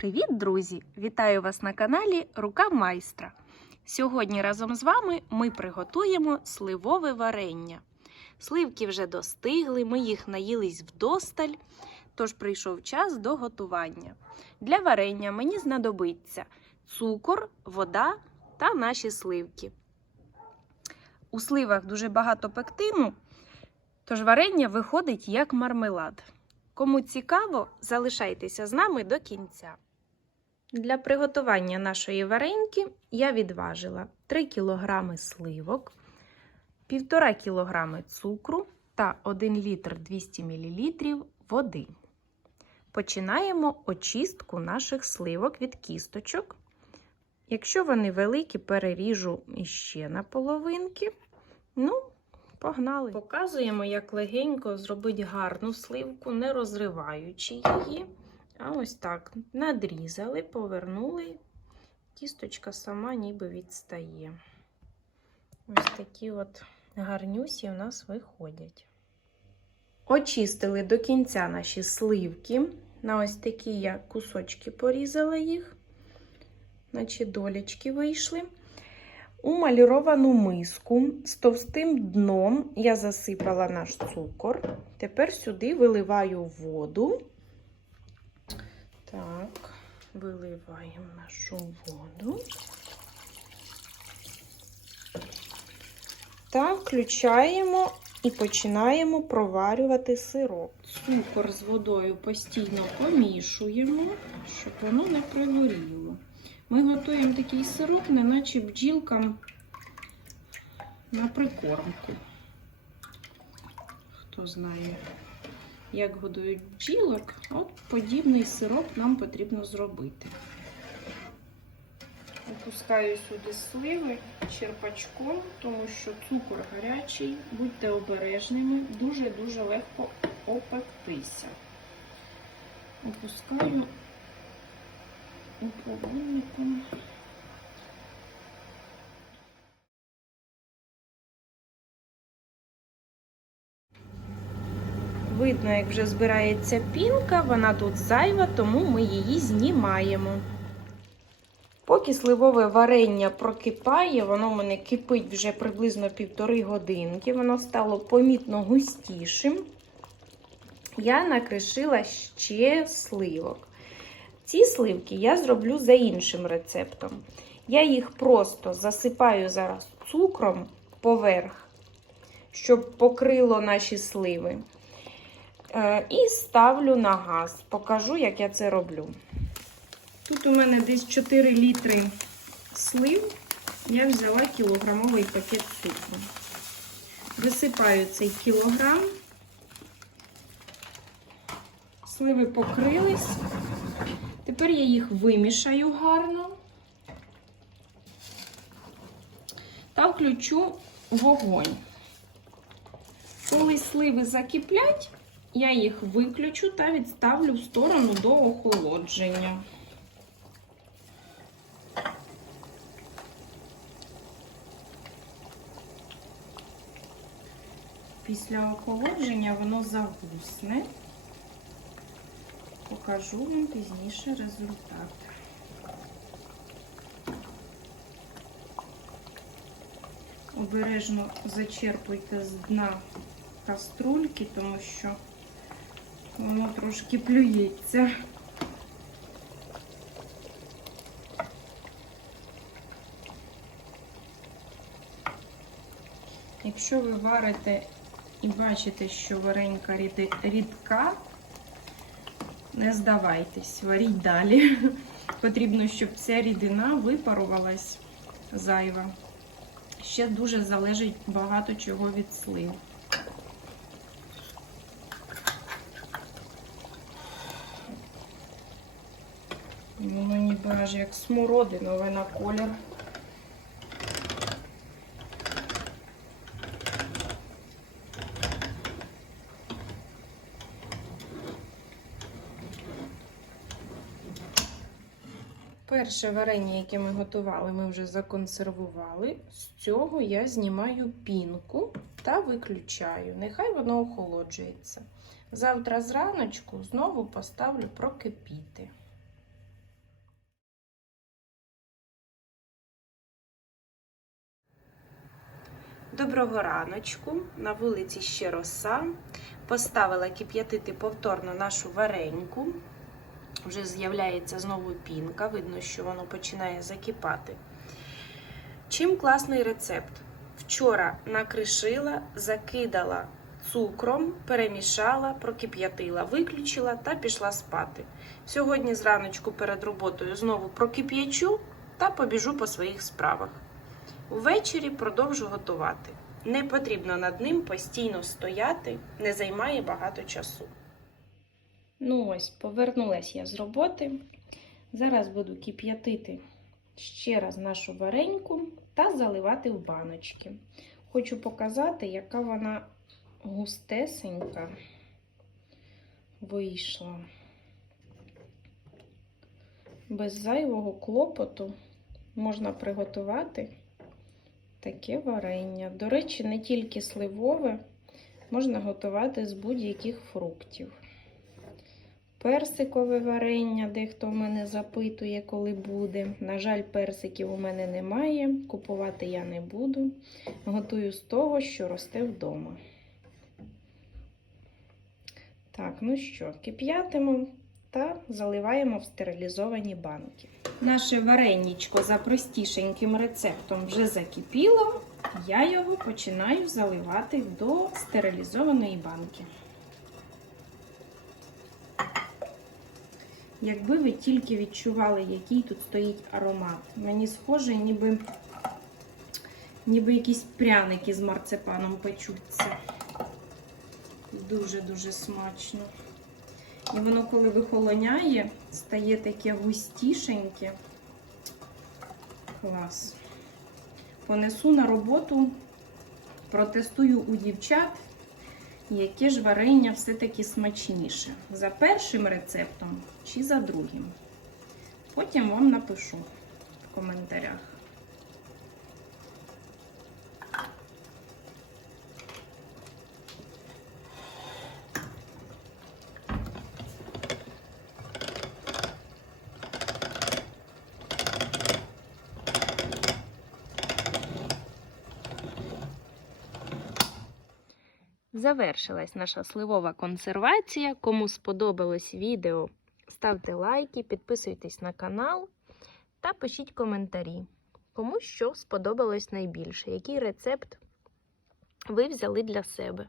Привіт, друзі! Вітаю вас на каналі Рука майстра. Сьогодні разом з вами ми приготуємо сливове варення. Сливки вже достигли, ми їх наїлись вдосталь, тож прийшов час до готування. Для варення мені знадобиться цукор, вода та наші сливки. У сливах дуже багато пектину, тож варення виходить як мармелад. Кому цікаво, залишайтеся з нами до кінця. Для приготування нашої вареньки я відважила 3 кг сливок, 1,5 кг цукру та 1 літр 200 мл води. Починаємо очистку наших сливок від кісточок. Якщо вони великі, переріжу іще на половинки. Ну, Погнали. Показуємо, як легенько зробити гарну сливку, не розриваючи її. А ось так надрізали, повернули, тісточка сама ніби відстає. Ось такі от гарнюсі у нас виходять. Очистили до кінця наші сливки. На ось такі я кусочки порізала їх, наче долічки вийшли. У маліровану миску з товстим дном я засипала наш цукор. Тепер сюди виливаю воду. Так, виливаємо нашу воду. Та включаємо і починаємо проварювати сироп. Цукор з водою постійно помішуємо, щоб воно не пригоріло. Ми готуємо такий сироп, неначе бджілкам на прикормку. Хто знає, як годують бджілок, от подібний сироп нам потрібно зробити. Опускаю сюди сливи черпачком, тому що цукор гарячий, будьте обережними, дуже-дуже легко опектися. Опускаю уповільником. Видно, як вже збирається пінка, вона тут зайва, тому ми її знімаємо. Поки сливове варення прокипає, воно в мене кипить вже приблизно півтори годинки, воно стало помітно густішим. Я накришила ще сливок. Ці сливки я зроблю за іншим рецептом. Я їх просто засипаю зараз цукром поверх, щоб покрило наші сливи. Е, І ставлю на газ. Покажу, як я це роблю. Тут у мене десь 4 літри слив. Я взяла кілограмовий пакет цукру. Висипаю цей кілограм. Сливи покрились. Тепер я їх вимішаю гарно та включу вогонь. Коли сливи закиплять, я їх виключу та відставлю в сторону до охолодження. Після охолодження воно загусне. Покажу вам пізніше результат. Обережно зачерпуйте з дна каструльки, тому що воно трошки плюється. Якщо ви варите і бачите, що варенька рідка, не здавайтесь, варіть далі. Потрібно, щоб ця рідина випарувалась зайва. Ще дуже залежить багато чого від слив. Воно ніби аж як смородинове на колір. Перше варення, яке ми готували, ми вже законсервували. З цього я знімаю пінку та виключаю. Нехай воно охолоджується. Завтра зраночку знову поставлю прокипіти. Доброго раночку. На вулиці ще роса. Поставила кип'ятити повторно нашу вареньку. Вже з'являється знову пінка. Видно, що воно починає закипати. Чим класний рецепт? Вчора накришила, закидала цукром, перемішала, прокип'ятила, виключила та пішла спати. Сьогодні зраночку перед роботою знову прокип'ячу та побіжу по своїх справах. Ввечері продовжу готувати. Не потрібно над ним постійно стояти, не займає багато часу. Ну ось, повернулася я з роботи. Зараз буду кип'ятити ще раз нашу вареньку та заливати в баночки. Хочу показати, яка вона густесенька вийшла. Без зайвого клопоту можна приготувати таке варення. До речі, не тільки сливове, можна готувати з будь-яких фруктів. Персикове варення, дехто в мене запитує, коли буде. На жаль, персиків у мене немає, купувати я не буду. Готую з того, що росте вдома. Так, ну що, кип'ятимо та заливаємо в стерилізовані банки. Наше варенічко за простішеньким рецептом вже закипіло. Я його починаю заливати до стерилізованої банки. Якби ви тільки відчували, який тут стоїть аромат. Мені схоже, ніби, ніби якісь пряники з марципаном печуться. Дуже-дуже смачно. І воно, коли вихолоняє, стає таке густішеньке. Клас. Понесу на роботу, протестую у дівчат, яке ж варення все-таки смачніше. За першим рецептом чи за другим. Потім вам напишу в коментарях. Завершилась наша сливова консервація. Кому сподобалось відео, ставте лайки, підписуйтесь на канал та пишіть коментарі. Кому що сподобалось найбільше, який рецепт ви взяли для себе.